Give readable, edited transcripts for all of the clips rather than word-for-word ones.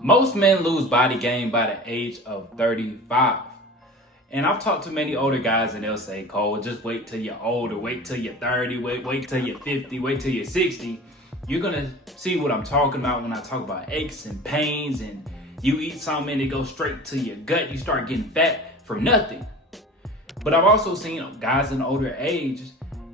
Most men lose body gain by the age of 35. And I've talked to many older guys and they'll say, Cole, just wait till you're older, wait till you're 30, wait till you're 50, wait till you're 60. You're gonna see what I'm talking about when I talk about aches and pains, and you eat something and it goes straight to your gut. You start getting fat from nothing. But I've also seen guys in older age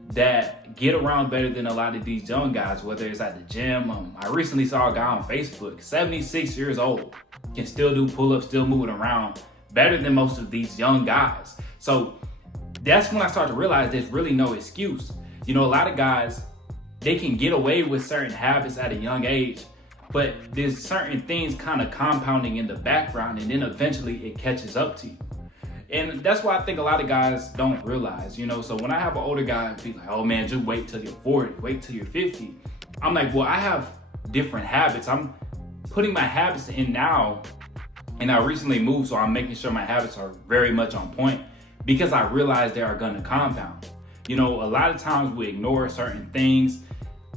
that get around better than a lot of these young guys, whether it's at the gym. I recently saw a guy on Facebook, 76 years old, can still do pull-ups, still moving around better than most of these young guys. So that's when I start to realize there's really no excuse. You know, a lot of guys, they can get away with certain habits at a young age, but there's certain things kind of compounding in the background, and then eventually it catches up to you. And that's why I think a lot of guys don't realize, you know. So when I have an older guy be like, oh man, just wait till you're 40, wait till you're 50. I'm like, well, I have different habits. I'm putting my habits in now, and I recently moved, so I'm making sure my habits are very much on point because I realize they are gonna compound. You know, a lot of times we ignore certain things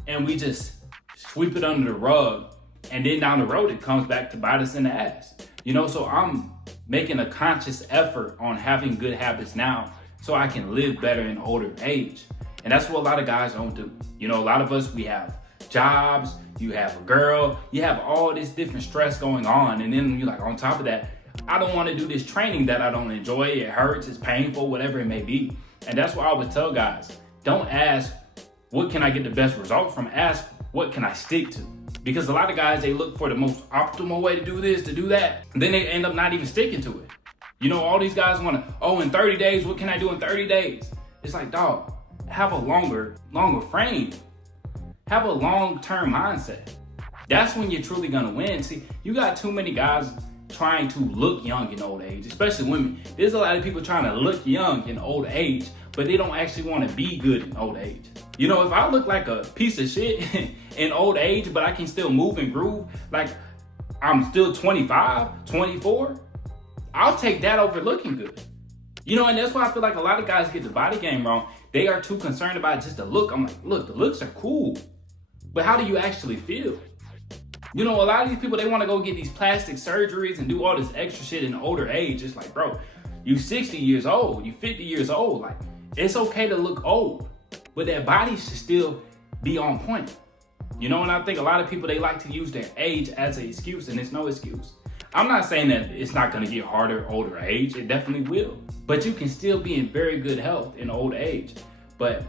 and we just sweep it under the rug, and then down the road it comes back to bite us in the ass. You know, so I'm making a conscious effort on having good habits now so I can live better in older age. And that's what a lot of guys don't do. You know, a lot of us, we have jobs, you have a girl, you have all this different stress going on. And then you're like, on top of that, I don't want to do this training that I don't enjoy. It hurts, it's painful, whatever it may be. And that's why I would tell guys, don't ask, what can I get the best result from? Ask, what can I stick to? Because a lot of guys, they look for the most optimal way to do this, to do that, and then they end up not even sticking to it. You know, all these guys want to, oh, in 30 days, what can I do in 30 days? It's like, dog, have a longer frame. Have a long-term mindset. That's when you're truly gonna win. See, you got too many guys trying to look young in old age, especially women. There's a lot of people trying to look young in old age, but they don't actually want to be good in old age. You know, if I look like a piece of shit in old age, but I can still move and groove, like I'm still 25, 24, I'll take that over looking good. You know, and that's why I feel like a lot of guys get the body game wrong. They are too concerned about just the look. I'm like, look, the looks are cool, but how do you actually feel? You know, a lot of these people, they want to go get these plastic surgeries and do all this extra shit in older age. It's like, bro, you 60 years old, you 50 years old. Like, it's okay to look old, but that body should still be on point. You know, and I think a lot of people, they like to use their age as an excuse, and it's no excuse. I'm not saying that it's not going to get harder older age. It definitely will. But you can still be in very good health in old age. But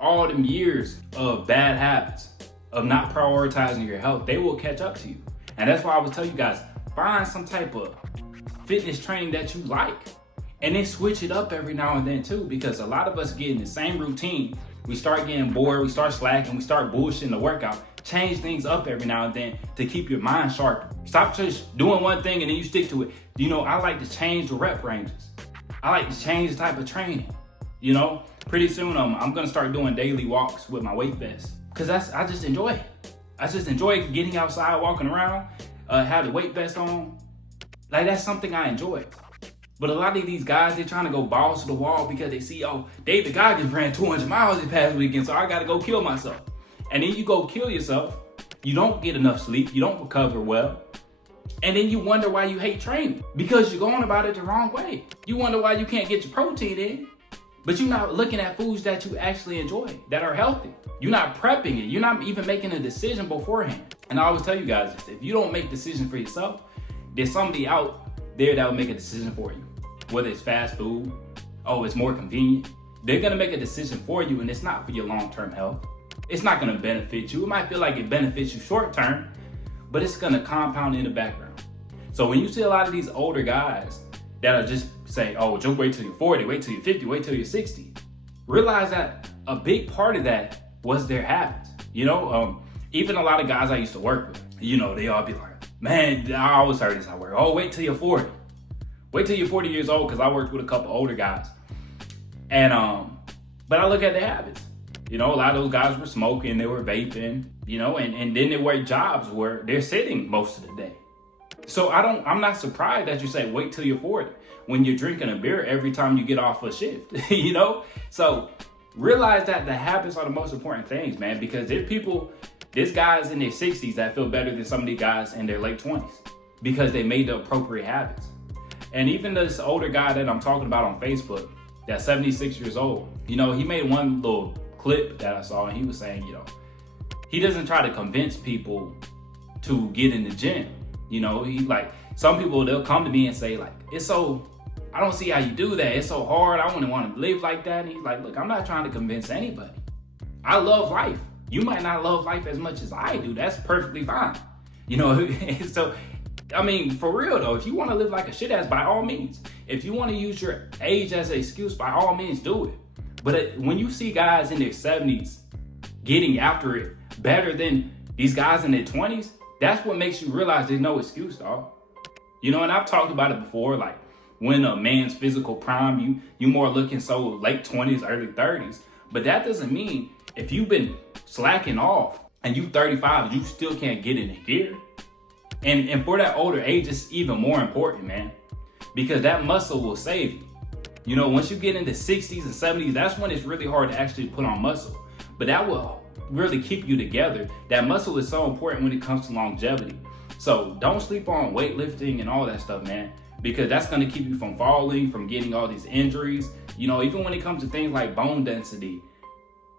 all them years of bad habits, of not prioritizing your health, they will catch up to you. And that's why I would tell you guys, find some type of fitness training that you like, and then switch it up every now and then too, because a lot of us get in the same routine. We start getting bored, we start slacking, we start bullshitting the workout. Change things up every now and then to keep your mind sharp. Stop just doing one thing and then you stick to it. You know, I like to change the rep ranges. I like to change the type of training. You know, pretty soon I'm gonna start doing daily walks with my weight vest, because I just enjoy it. I just enjoy getting outside, walking around, have the weight vest on. Like, that's something I enjoy. But a lot of these guys, they're trying to go balls to the wall because they see, oh, David Goggins ran 200 miles this past weekend, so I gotta go kill myself. And then you go kill yourself, you don't get enough sleep, you don't recover well, and then you wonder why you hate training, because you're going about it the wrong way. You wonder why you can't get your protein in, but you're not looking at foods that you actually enjoy, that are healthy. You're not prepping it. You're not even making a decision beforehand. And I always tell you guys, if you don't make decisions for yourself, there's somebody out there that will make a decision for you. Whether it's fast food, oh, it's more convenient. They're gonna make a decision for you, and it's not for your long-term health. It's not gonna benefit you. It might feel like it benefits you short-term, but it's gonna compound in the background. So when you see a lot of these older guys that are just saying, oh, just wait till you're 40, wait till you're 50, wait till you're 60, realize that a big part of that was their habits. You know, even a lot of guys I used to work with, you know, they all be like, man, I always heard this at work. Oh, wait till you're 40. Wait till you're 40 years old, because I worked with a couple older guys. And, but I look at their habits. You know, a lot of those guys were smoking, they were vaping, you know, and then they work jobs where they're sitting most of the day. So I'm not surprised that you say, wait till you're 40, when you're drinking a beer every time you get off a shift, you know? So realize that the habits are the most important things, man, because there's guys in their 60s that feel better than some of these guys in their late 20s. because they made the appropriate habits. And even this older guy that I'm talking about on Facebook, that's 76 years old, he made one little clip that I saw, and he was saying, he doesn't try to convince people to get in the gym. He like, some people, they'll come to me and say like, I don't see how you do that. It's so hard. I wouldn't want to live like that. And he's like, look, I'm not trying to convince anybody. I love life. You might not love life as much as I do. That's perfectly fine. So, I mean, for real though, if you want to live like a shit ass, by all means. If you want to use your age as an excuse, by all means, do it. But when you see guys in their 70s getting after it better than these guys in their 20s, that's what makes you realize there's no excuse, dog. And I've talked about it before, like when a man's physical prime, you more looking so late 20s, early 30s. But that doesn't mean if you've been slacking off and you 35, you still can't get in the gear. And for that older age, it's even more important, man, because that muscle will save you. Once you get into 60s and 70s, that's when it's really hard to actually put on muscle. But that will really keep you together. That muscle is so important when it comes to longevity. So don't sleep on weightlifting and all that stuff, man, because that's going to keep you from falling, from getting all these injuries. Even when it comes to things like bone density,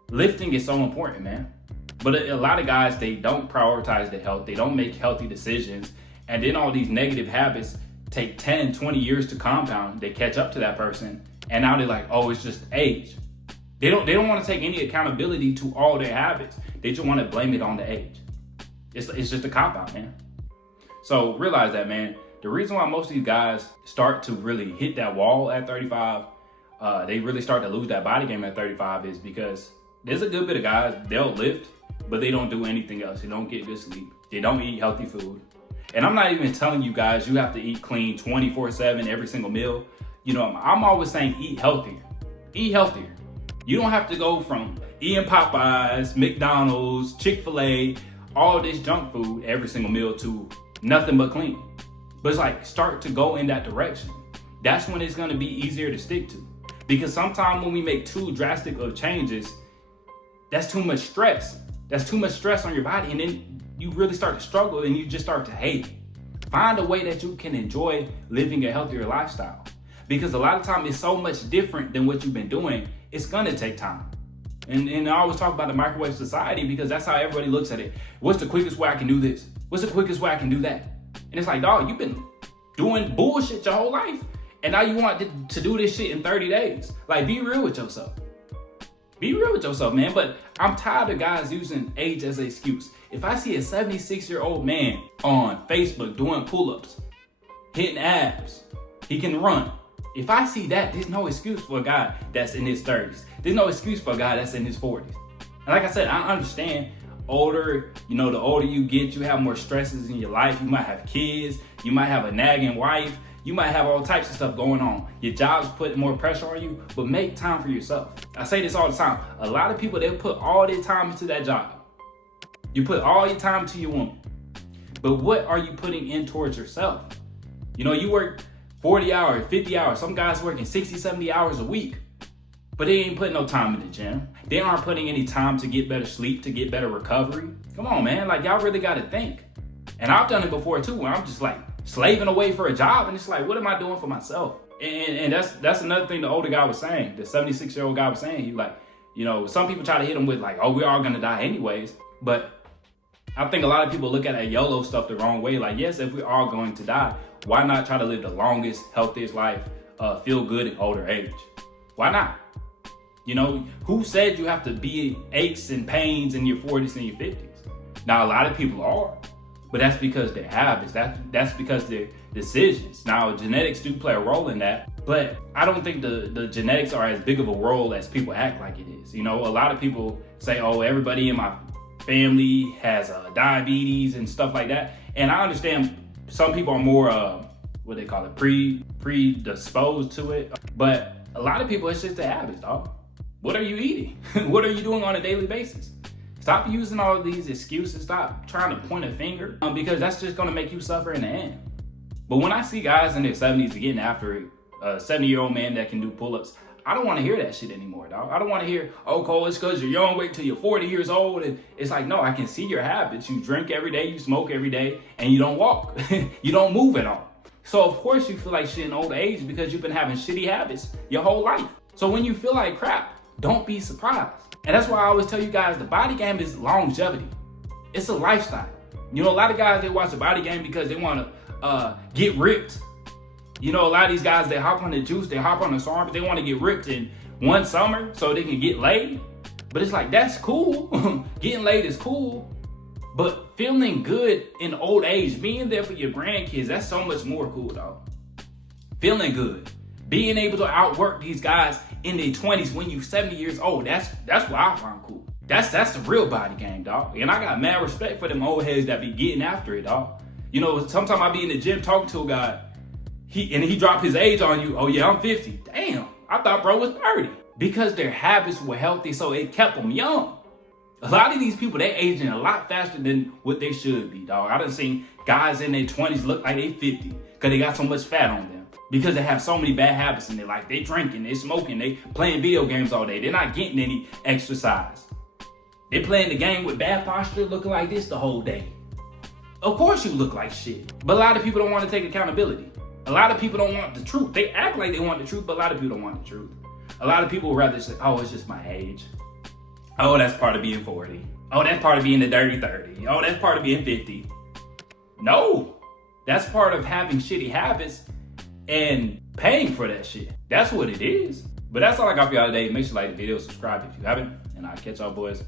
lifting is so important, man. But a lot of guys, they don't prioritize their health. They don't make healthy decisions. And then all these negative habits take 10, 20 years to compound. They catch up to that person. And now they're like, oh, it's just age. They don't want to take any accountability to all their habits. They just want to blame it on the age. It's just a cop-out, man. So realize that, man. The reason why most of these guys start to really hit that wall at 35, they really start to lose that body game at 35 is because there's a good bit of guys, they'll lift, but they don't do anything else. They don't get good sleep. They don't eat healthy food. And I'm not even telling you guys you have to eat clean 24/7 every single meal. I'm always saying eat healthier. Eat healthier. You don't have to go from eating Popeyes, McDonald's, Chick-fil-A, all this junk food every single meal to nothing but clean. But it's like, start to go in that direction. That's when it's gonna be easier to stick to. Because sometimes when we make too drastic of changes, that's too much stress. That's too much stress on your body, and then you really start to struggle and you just start to hate it. Find a way that you can enjoy living a healthier lifestyle. Because a lot of times it's so much different than what you've been doing, it's gonna take time. And I always talk about the microwave society because that's how everybody looks at it. What's the quickest way I can do this? What's the quickest way I can do that? And it's like, dog, you've been doing bullshit your whole life, and now you want to do this shit in 30 days. Like, be real with yourself. Be real with yourself, man. But I'm tired of guys using age as an excuse. If I see a 76-year-old man on Facebook doing pull-ups, hitting abs, he can run. If I see that, there's no excuse for a guy that's in his 30s. There's no excuse for a guy that's in his 40s. And like I said, I understand older, the older you get, you have more stresses in your life. You might have kids. You might have a nagging wife. You might have all types of stuff going on. Your job's putting more pressure on you, but make time for yourself. I say this all the time. A lot of people, they'll put all their time into that job. You put all your time to your woman. But what are you putting in towards yourself? You work 40 hours, 50 hours. Some guys working 60, 70 hours a week, but they ain't putting no time in the gym. They aren't putting any time to get better sleep, to get better recovery. Come on, man. Like, y'all really got to think. And I've done it before too, where I'm just like slaving away for a job, and it's like, what am I doing for myself? And that's another thing the older guy was saying. The 76-year-old guy was saying, he like, some people try to hit him with like, oh, we're all gonna die anyways. But I think a lot of people look at that YOLO stuff the wrong way. Like, yes, if we're all going to die, why not try to live the longest, healthiest life, feel good at older age? Why not? Who said you have to be aches and pains in your 40s and your 50s? Now, a lot of people are, but that's because their habits. That's because their decisions. Now, genetics do play a role in that, but I don't think the genetics are as big of a role as people act like it is. A lot of people say, oh, everybody in my family has diabetes and stuff like that. And I understand some people are more, what they call it, predisposed to it. But a lot of people, it's just the habits, dog. What are you eating? What are you doing on a daily basis? Stop using all of these excuses. Stop trying to point a finger because that's just going to make you suffer in the end. But when I see guys in their 70s getting after it, a 70-year-old man that can do pull-ups, I don't want to hear that shit anymore, dog. I don't want to hear, oh, Cole, it's because you're young, wait till you're 40 years old. And it's like, no, I can see your habits. You drink every day, you smoke every day, and you don't walk. You don't move at all. So of course you feel like shit in old age because you've been having shitty habits your whole life. So when you feel like crap, don't be surprised. And that's why I always tell you guys, the body game is longevity. It's a lifestyle. You know, a lot of guys, they watch the body game because they want to get ripped. You know, a lot of these guys, they hop on the juice, they hop on the SARM, they want to get ripped in one summer so they can get laid. But it's like, that's cool. Getting laid is cool. But feeling good in old age, being there for your grandkids, that's so much more cool, dog. Feeling good. Being able to outwork these guys in their 20s when you're 70 years old, that's what I find cool. That's the real body game, dog. And I got mad respect for them old heads that be getting after it, dog. You know, sometimes I be in the gym talking to a guy, he dropped his age on you. Oh yeah, I'm 50. Damn, I thought bro was 30. Because their habits were healthy, so it kept them young. A lot of these people, they aging a lot faster than what they should be, dog. I done seen guys in their 20s look like they 50 because they got so much fat on them. Because they have so many bad habits in their life. They drinking, they smoking, they playing video games all day. They're not getting any exercise. They playing the game with bad posture, looking like this the whole day. Of course you look like shit. But a lot of people don't want to take accountability. A lot of people don't want the truth. They act like they want the truth, but a lot of people don't want the truth. A lot of people would rather say, oh, it's just my age. Oh, that's part of being 40. Oh, that's part of being the dirty 30. Oh, that's part of being 50. No, that's part of having shitty habits and paying for that shit. That's what it is. But that's all I got for y'all today. Make sure you like the video, subscribe if you haven't, and I'll catch y'all boys